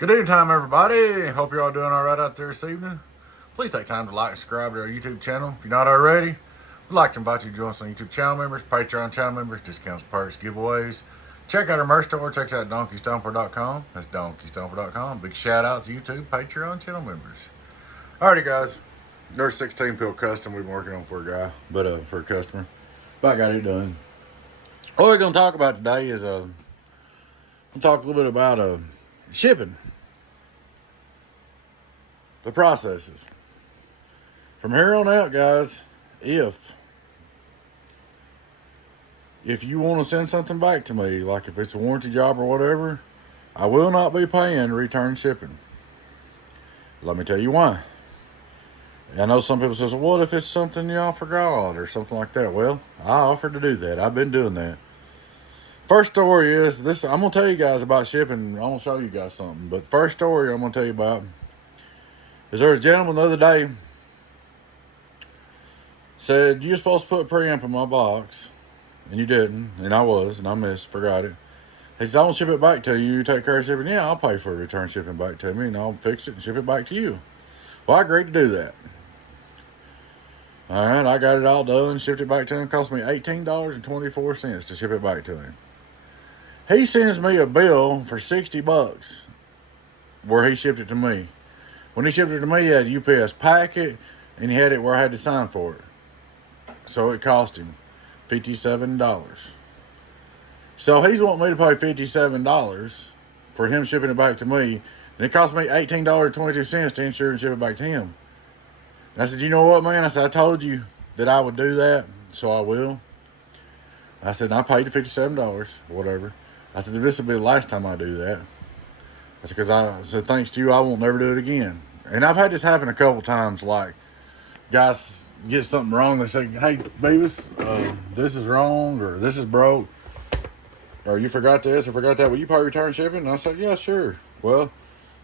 Good evening time, everybody. Hope you're all doing all right out there this evening. Please take time to like and subscribe to our YouTube channel. If you're not already, we'd like to invite you to join us on YouTube channel members, Patreon channel members, discounts, perks, giveaways. Check out our merch store. Check out donkeystomper.com. That's donkeystomper.com. Big shout out to YouTube, Patreon channel members. Alrighty, guys. There's 16 pill custom we've been working on for a guy, but for a customer. But I got it done. What we're going to talk about today is we'll talk a little bit about shipping. The processes. From here on out, guys, if you want to send something back to me, like if it's a warranty job or whatever, I will not be paying return shipping. Let me tell you why. I know some people say, what if it's something y'all forgot or something like that? Well, I offered to do that. I've been doing that. First story is this. I'm going to tell you guys about shipping. I'm going to show you guys something. But first story I'm going to tell you about is there was a gentleman the other day said, you're supposed to put a preamp in my box. And you didn't. And I was. And I forgot it. He said, I want to ship it back to you. You take care of shipping. Yeah, I'll pay for a return shipping back to me. And I'll fix it and ship it back to you. Well, I agreed to do that. All right, I got it all done. Shipped it back to him. It cost me $18.24 to ship it back to him. He sends me a bill for $60 where he shipped it to me. When he shipped it to me, he had a UPS packet, and he had it where I had to sign for it. So it cost him $57. So he's wanting me to pay $57 for him shipping it back to me, and it cost me $18.22 to insure and ship it back to him. And I said, you know what, man? I said, I told you that I would do that, so I will. I said, I paid the $57, whatever. I said, this will be the last time I do that. I said, because I said, thanks to you, I won't never do it again. And I've had this happen a couple times, like, guys get something wrong. They say, hey, Beavis, this is wrong, or this is broke, or you forgot this or forgot that. Will you pay return shipping? And I said, yeah, sure. Well,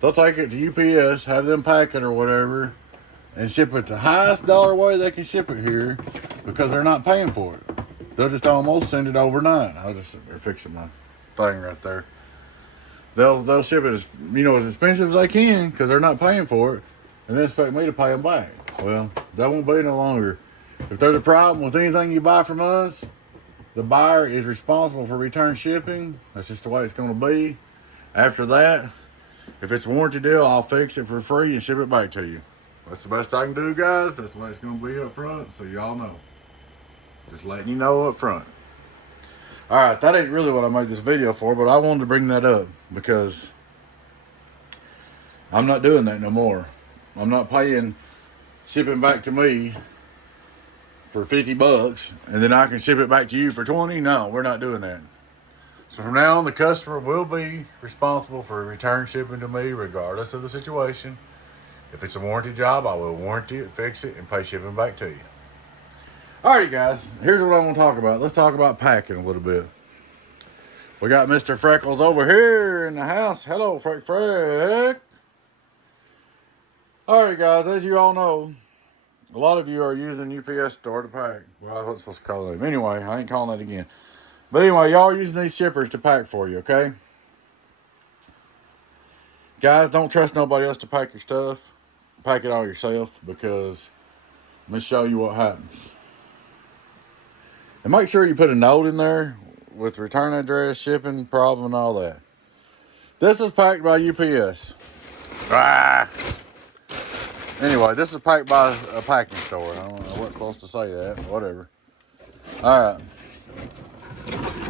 they'll take it to UPS, have them pack it or whatever, and ship it the highest dollar way they can ship it here because they're not paying for it. They'll just almost send it overnight. I'll just sit there fixing my thing right there. They'll ship it as as expensive as they can because they're not paying for it, and then expect me to pay them back. Well, that won't be no longer. If there's a problem with anything you buy from us, the buyer is responsible for return shipping. That's just the way it's going to be. After that, if it's a warranty deal, I'll fix it for free and ship it back to you. That's the best I can do, guys. That's the way it's going to be up front, so y'all know. Just letting you know up front. Alright, that ain't really what I made this video for, but I wanted to bring that up because I'm not doing that no more. I'm not paying shipping back to me for $50 and then I can ship it back to you for $20. No, we're not doing that. So from now on, the customer will be responsible for return shipping to me regardless of the situation. If it's a warranty job, I will warranty it, fix it, and pay shipping back to you. Alright, guys, here's what I want to talk about. Let's talk about packing a little bit. We got Mr. Freckles over here in the house. Hello, Freck. Alright, guys, as you all know, a lot of you are using UPS store to pack. Well, I wasn't supposed to call them. Anyway, I ain't calling that again. But anyway, y'all are using these shippers to pack for you, okay? Guys, don't trust nobody else to pack your stuff. Pack it all yourself because let me show you what happens. And make sure you put a note in there with return address, shipping, problem, and all that. This is packed by UPS. Anyway, this is packed by a packing store. I wasn't supposed to say that. Whatever. Alright.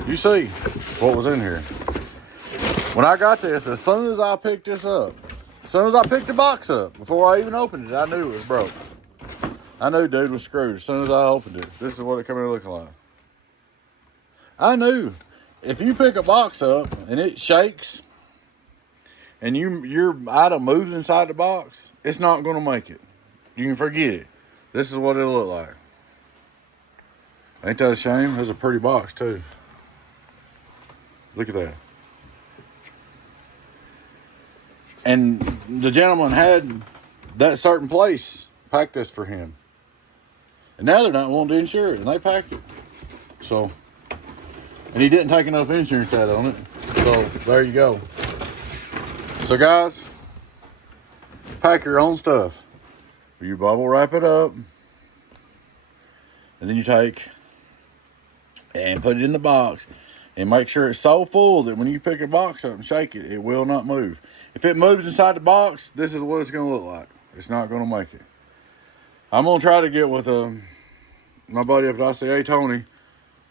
You see what was in here. When I got this, as soon as I picked this up, as soon as I picked the box up, before I even opened it, I knew it was broke. I knew dude was screwed as soon as I opened it. This is what it came in looking like. I knew if you pick a box up and it shakes and your item moves inside the box, it's not going to make it. You can forget it. This is what it'll look like. Ain't that a shame? It's a pretty box too. Look at that. And the gentleman had that certain place pack this for him. And now they're not wanting to insure it, and they packed it. So, and he didn't take enough insurance out on it. So, there you go. So guys, pack your own stuff. You bubble wrap it up, and then you take and put it in the box, and make sure it's so full that when you pick a box up and shake it, it will not move. If it moves inside the box, this is what it's going to look like. It's not going to make it. I'm going to try to get with my buddy up at ICA, Tony,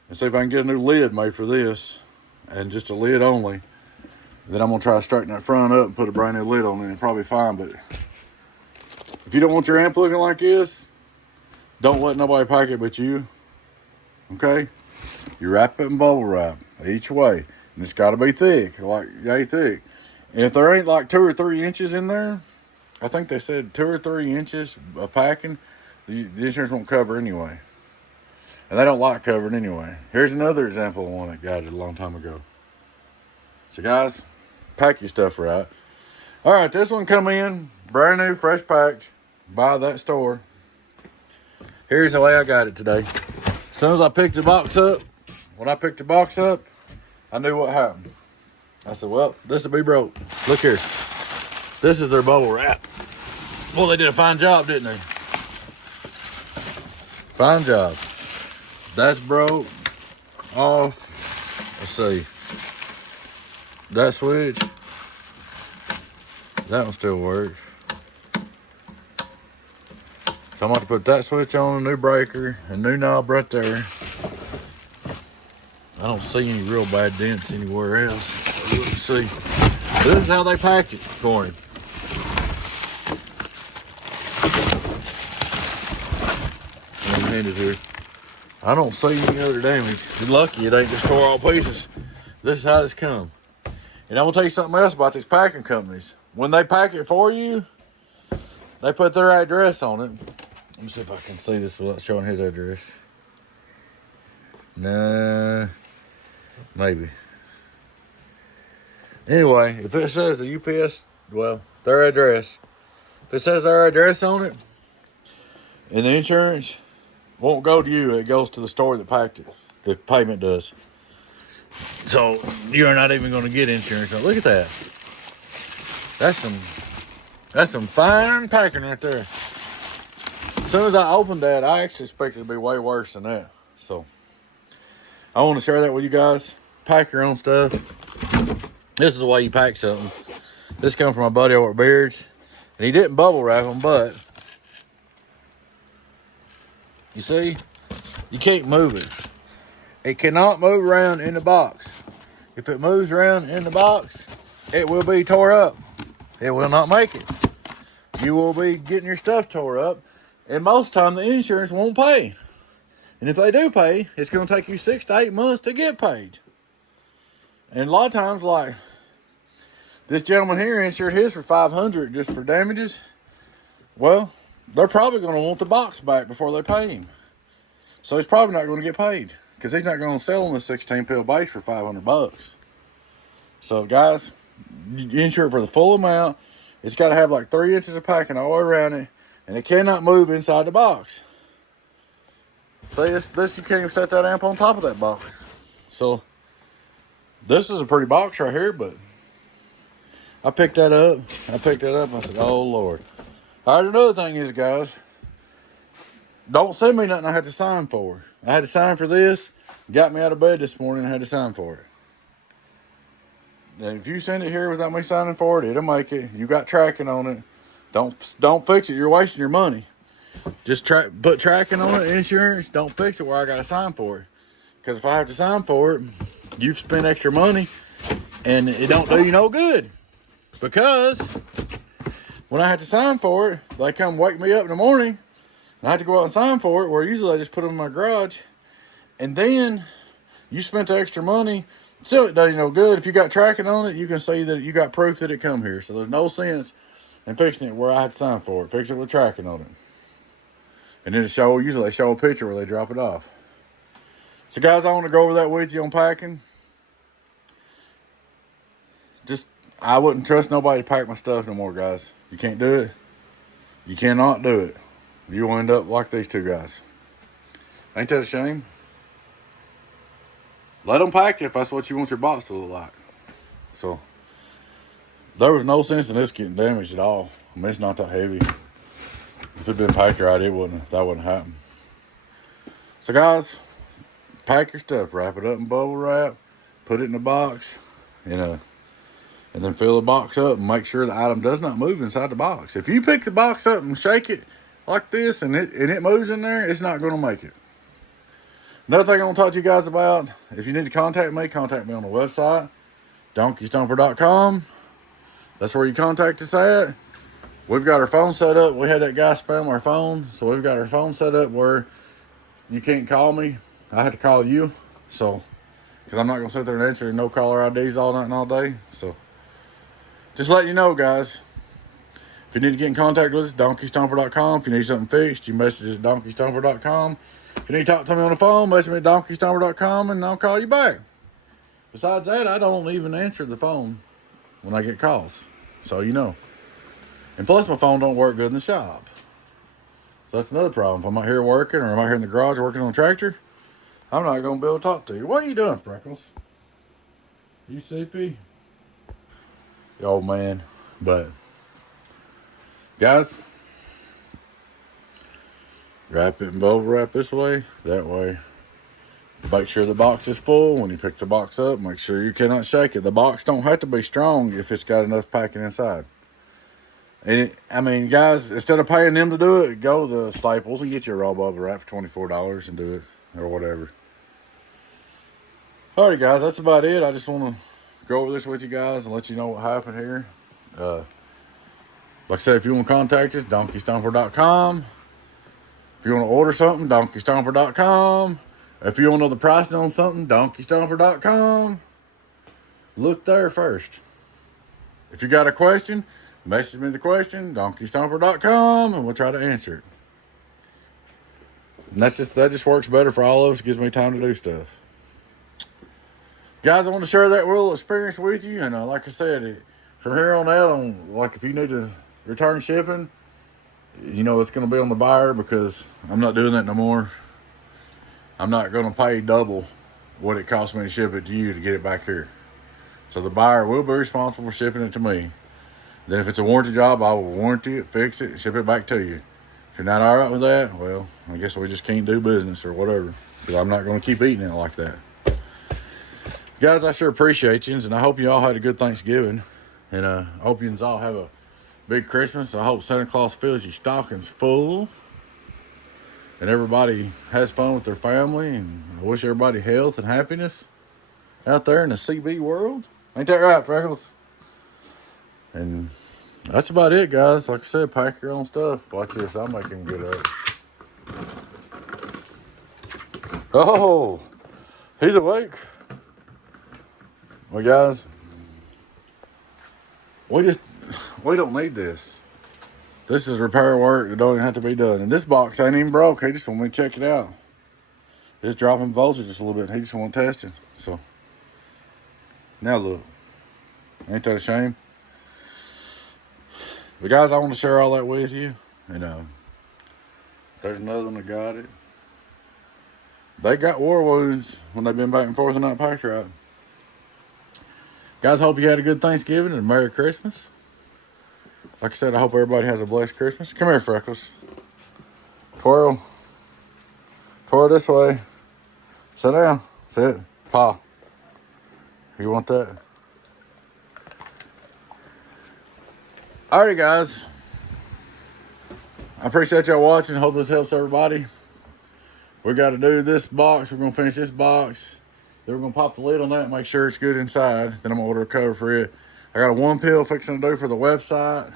and see if I can get a new lid made for this, and just a lid only. Then I'm going to try to straighten that front up and put a brand new lid on it, and probably fine. But if you don't want your amp looking like this, don't let nobody pack it but you. Okay? You wrap it in bubble wrap each way. And it's got to be thick, like yay thick. And if there ain't like 2 or 3 inches in there, I think they said 2 or 3 inches of packing, the insurance won't cover anyway. And they don't like covering anyway. Here's another example of one that got it a long time ago. So guys, pack your stuff right. All right, this one come in brand new, fresh packed by that store. Here's the way I got it today. As soon as I picked the box up, when I picked the box up, I knew what happened. I said, well, this will be broke. Look here. This is their bubble wrap. Well, they did a fine job, didn't they? Fine job. That's broke off. Let's see. That switch. That one still works. So I'm going to put that switch on, a new breaker, a new knob right there. I don't see any real bad dents anywhere else. Let's see. This is how they packed it for him. Here. I don't see any other damage. You're lucky it ain't just tore all pieces. This is how it's come. And I'm going to tell you something else about these packing companies. When they pack it for you, they put their address on it. Let me see if I can see this without showing his address. Nah, maybe. Anyway, if it says the UPS, well, their address. If it says their address on it, and the insurance won't go to you, it goes to the store that packed it. The payment does. So you're not even going to get insurance. Now, look at that. That's some fine packing right there. As soon as I opened that, I actually expected it to be way worse than that. So I want to share that with you guys. Pack your own stuff. This is the way you pack something. This comes from my buddy over at Beard's, and he didn't bubble wrap them, but you see, you can't move it. It cannot move around in the box. If it moves around in the box, it will be tore up. It will not make it. You will be getting your stuff tore up, and most time the insurance won't pay. And if they do pay, it's going to take you 6 to 8 months to get paid. And a lot of times, like this gentleman here insured his for $500 just for damages. Well, they're probably going to want the box back before they pay him. So he's probably not going to get paid because he's not going to sell them a 16-pill base for $500. So guys, you insure it for the full amount. It's got to have like 3 inches of packing all the way around it, and it cannot move inside the box. See, this you can't even set that amp on top of that box. So this is a pretty box right here, but I picked that up. And I said, oh Lord. All right, another thing is, guys, don't send me nothing I had to sign for. I had to sign for this. Got me out of bed this morning and I had to sign for it. Now, if you send it here without me signing for it, it'll make it. You got tracking on it. Don't fix it. You're wasting your money. Just put tracking on it, insurance. Don't fix it where I got to sign for it. Because if I have to sign for it, you've spent extra money and it don't do you no good. Because when I had to sign for it, they come wake me up in the morning and I had to go out and sign for it, where usually I just put them in my garage. And then you spent the extra money, still it does you no good. If you got tracking on it, you can see that you got proof that it come here. So there's no sense in fixing it where I had to sign for it. Fix it with tracking on it. And then usually they show a picture where they drop it off. So guys, I want to go over that with you on packing. I wouldn't trust nobody to pack my stuff no more, guys. You can't do it. You cannot do it. You'll end up like these two guys. Ain't that a shame? Let them pack it if that's what you want your box to look like. So, There was no sense in this getting damaged at all. I mean, it's not that heavy. If it'd been packed right, that wouldn't happen. So guys, pack your stuff, wrap it up in bubble wrap, put it in a box, and then fill the box up and make sure the item does not move inside the box. If you pick the box up and shake it like this and it moves in there, it's not going to make it. Another thing I want to talk to you guys about, if you need to contact me on the website, donkeystomper.com. That's where you contact us at. We've got our phone set up. We had that guy spam our phone, so we've got our phone set up where you can't call me. I have to call you, so because I'm not going to sit there and answer no caller IDs all night and all day. So just letting you know, guys. If you need to get in contact with us, donkeystomper.com. If you need something fixed, you message us at donkeystomper.com. If you need to talk to me on the phone, message me at donkeystomper.com and I'll call you back. Besides that, I don't even answer the phone when I get calls, so you know. And plus, my phone don't work good in the shop. So that's another problem. If I'm out here working or I'm out here in the garage working on a tractor, I'm not going to be able to talk to you. What are you doing, Freckles? You sleepy? The old man. But, guys, wrap it in bubble wrap this way, that way. Make sure the box is full. When you pick the box up, make sure you cannot shake it. The box don't have to be strong if it's got enough packing inside. And I mean, guys, instead of paying them to do it, go to the Staples and get you a raw bubble wrap for $24 and do it, or whatever. Alright, guys, that's about it. I just want to go over this with you guys and let you know what happened here. Like I said, if you want to contact us, donkeystomper.com. If you want to order something, donkeystomper.com. If you want to know the pricing on something, donkeystomper.com. Look there first. If you got a question, message me the question, donkeystomper.com, and we'll try to answer it. And that just works better for all of us. It gives me time to do stuff. Guys, I want to share that little experience with you. And like I said, from here on out, if you need to return shipping, it's going to be on the buyer, because I'm not doing that no more. I'm not going to pay double what it costs me to ship it to you to get it back here. So the buyer will be responsible for shipping it to me. Then if it's a warranty job, I will warranty it, fix it, ship it back to you. If you're not all right with that, well, I guess we just can't do business or whatever, because I'm not going to keep eating it like that. Guys, I sure appreciate you, and I hope you all had a good Thanksgiving. And I hope you all have a big Christmas. I hope Santa Claus fills your stockings full. And everybody has fun with their family. And I wish everybody health and happiness out there in the CB world. Ain't that right, Freckles? And that's about it, guys. Like I said, pack your own stuff. Watch this. I'll make him get up. Oh, he's awake. Well, guys, we don't need this. This is repair work that don't even have to be done. And this box ain't even broke. He just want me to check it out. It's dropping voltage just a little bit. He just want to test it. So, now look. Ain't that a shame? But guys, I want to share all that with you. And there's another one that got it. They got war wounds when they've been back and forth and not packed right. Guys, hope you had a good Thanksgiving and a Merry Christmas. Like I said, I hope everybody has a blessed Christmas. Come here, Freckles. Twirl. Twirl this way. Sit down. Sit. Paw. You want that? Alrighty, guys. I appreciate y'all watching. Hope this helps everybody. We got to do this box. We're going to finish this box. Then we're going to pop the lid on that and make sure it's good inside. Then I'm going to order a cover for it. I got a 1-pill fixing to do for the website.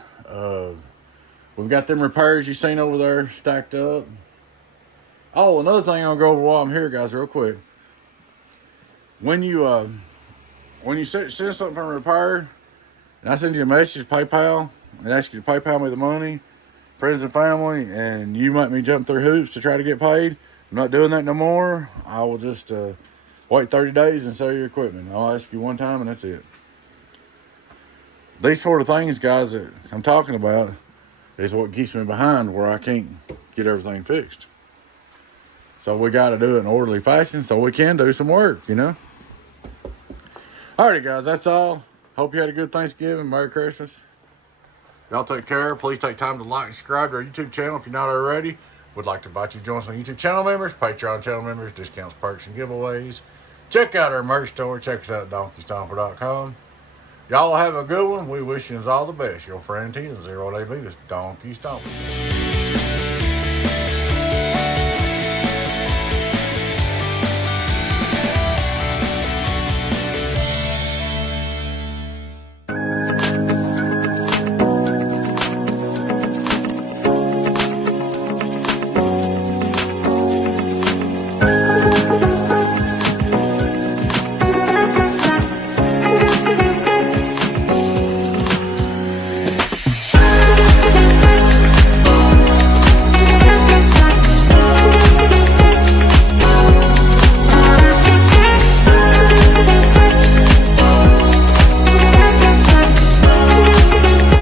We've got them repairs you seen over there stacked up. Oh, another thing I'll go over while I'm here, guys, real quick. When you send something from a repair, and I send you a message, PayPal, and ask you to PayPal me the money, friends and family, and you make me jump through hoops to try to get paid, I'm not doing that no more. I will just wait 30 days and sell your equipment. I'll ask you one time, and that's it. These sort of things, guys, that I'm talking about is what keeps me behind where I can't get everything fixed. So we got to do it in orderly fashion so we can do some work, Alrighty, guys, that's all. Hope you had a good Thanksgiving. Merry Christmas. Y'all take care. Please take time to like and subscribe to our YouTube channel if you're not already. Would like to invite you to join us on YouTube channel members, Patreon channel members, discounts, perks, and giveaways. Check out our merch store. Check us out at donkeystomper.com. Y'all have a good one. We wish you all the best. Your friend T and 0 AB, this Donkey Stomper.